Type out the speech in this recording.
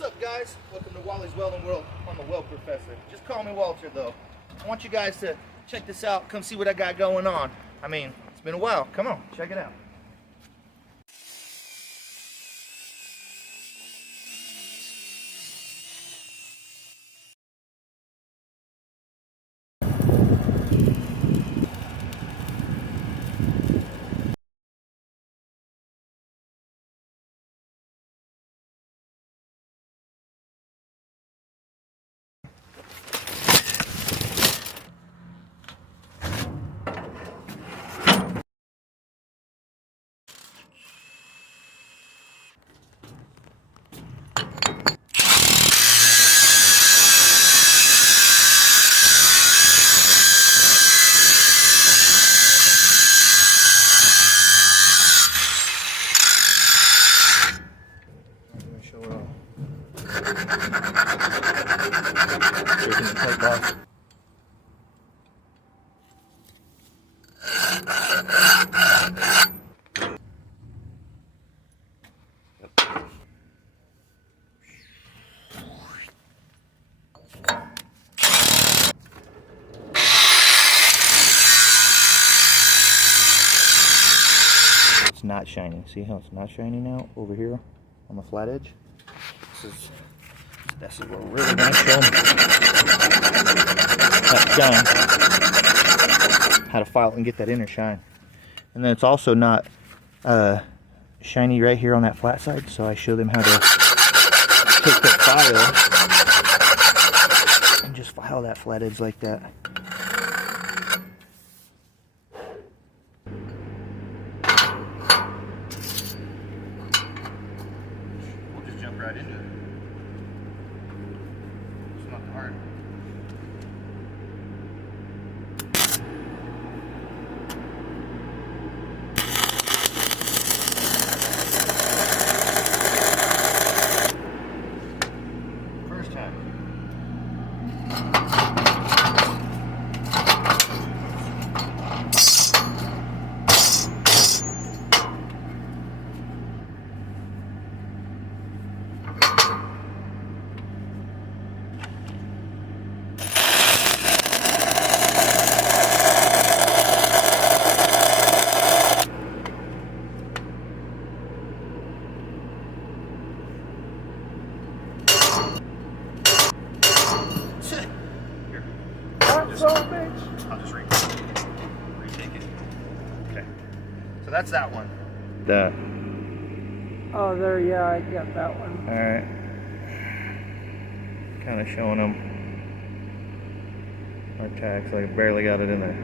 What's up, guys? Welcome to Wally's Welding World. I'm the Weld Professor. Just call me Walter, though. I want you guys to check this out. Come see what I got going on. I mean, it's been a while. Come on, check it out. It's not shining. See how it's not shining now over here on the flat edge? This is what we're really going to show them that shine, how to file it and get that inner shine. And then it's also not shiny right here on that flat side, so I show them how to take that file and just file that flat edge like that. We'll just jump right into it. It's not hard. First time. I'll just retake it. Okay. So that's that one. Oh, there, yeah, I got that one. Alright. Kind of showing them our tacks. I barely got it in there.